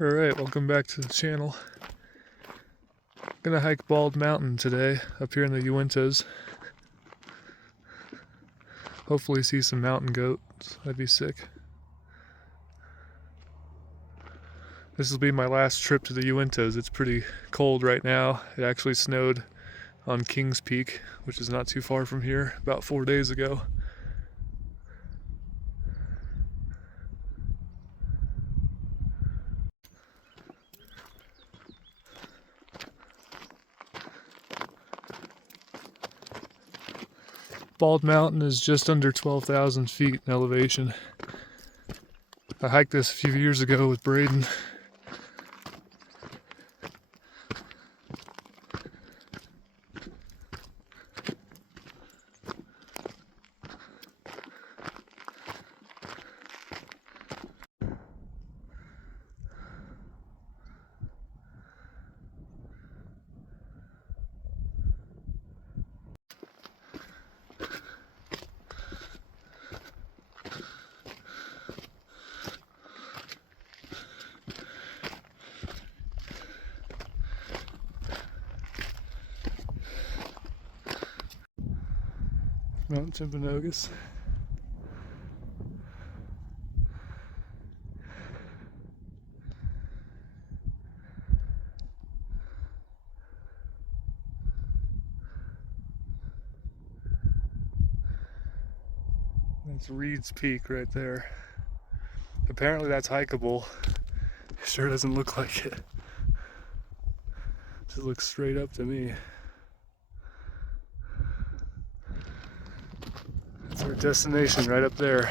Alright, welcome back to the channel. I'm gonna hike Bald Mountain today, up here in the Uintas. Hopefully see some mountain goats, that'd be sick. This will be my last trip to the Uintas. It's pretty cold right now. It actually snowed on Kings Peak, which is not too far from here, about 4 days ago. Bald Mountain is just under 12,000 feet in elevation. I hiked this a few years ago with Braden. Mount Timpanogos. That's Reed's Peak right there. Apparently that's hikeable. It sure doesn't look like it. Just looks straight up to me. That's our destination right up there.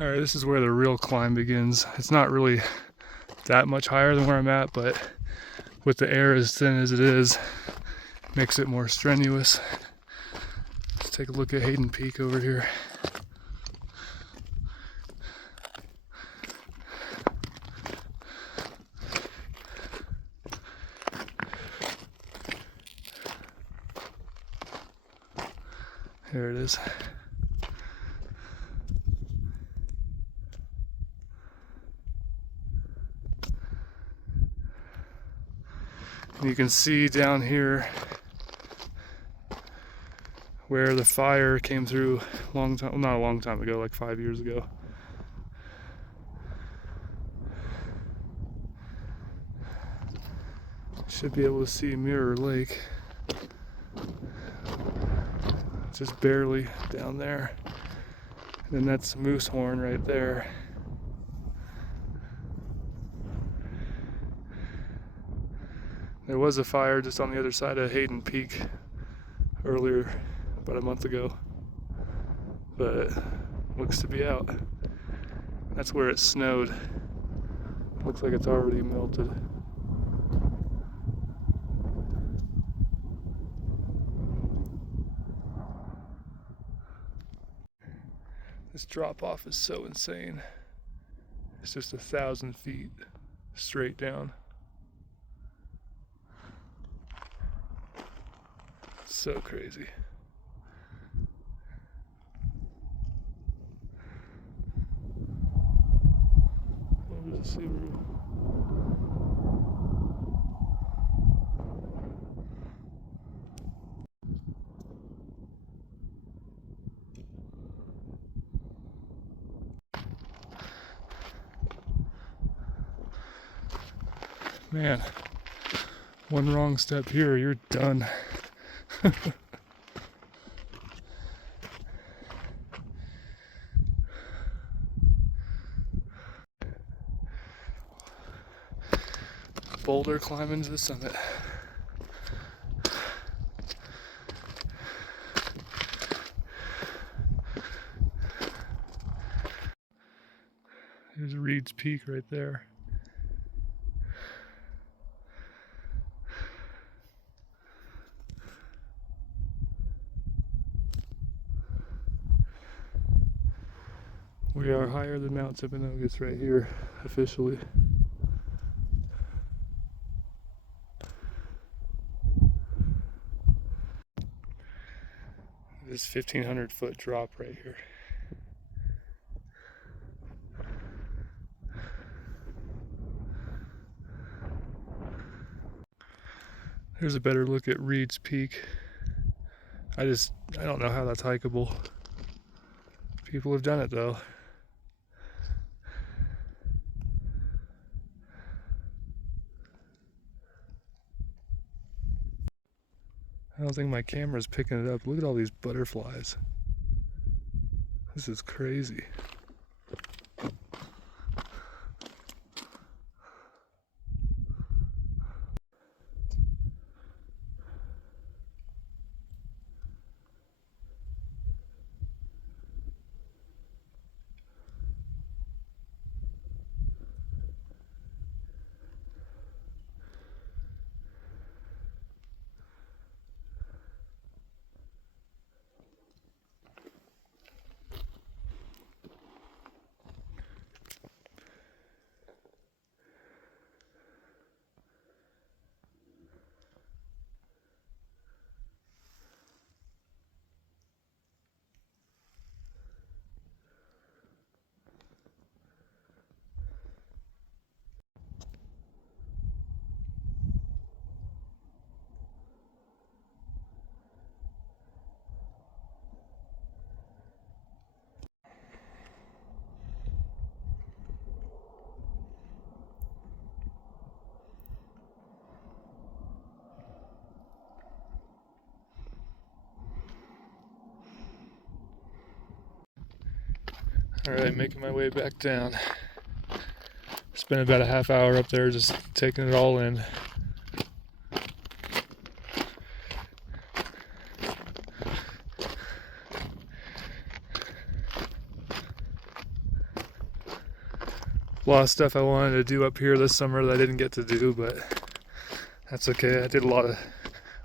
Alright, this is where the real climb begins. It's not really that much higher than where I'm at, but with the air as thin as it is, makes it more strenuous. Let's take a look at Hayden Peak over here. There it is. And you can see down here where the fire came through not a long time ago, like 5 years ago. Should be able to see Mirror Lake. Just barely down there. And then that's Moosehorn right there. There was a fire just on the other side of Hayden Peak earlier, about a month ago, but looks to be out. That's where it snowed. Looks like it's already melted. This drop off is so insane. It's just 1,000 feet straight down. So crazy. Over the Subaru. Man, one wrong step here, you're done. Boulder climbing to the summit. There's Reed's Peak right there. We are higher than Mount Timpanogos right here, officially. This 1,500-foot drop right here. Here's a better look at Reed's Peak. I don't know how that's hikeable. People have done it though. I don't think my camera's picking it up. Look at all these butterflies. This is crazy. Alright, making my way back down. Spent about a half hour up there just taking it all in. A lot of stuff I wanted to do up here this summer that I didn't get to do, but that's okay. I did a lot of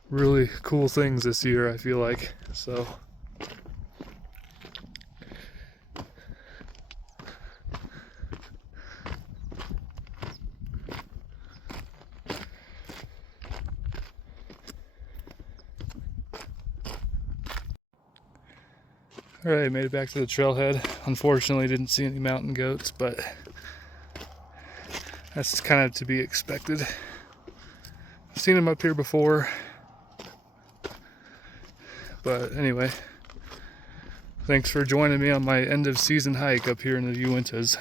really cool things this year, I feel like, so. Alright, made it back to the trailhead. Unfortunately, didn't see any mountain goats, but that's kind of to be expected. I've seen them up here before. But anyway, thanks for joining me on my end of season hike up here in the Uintas.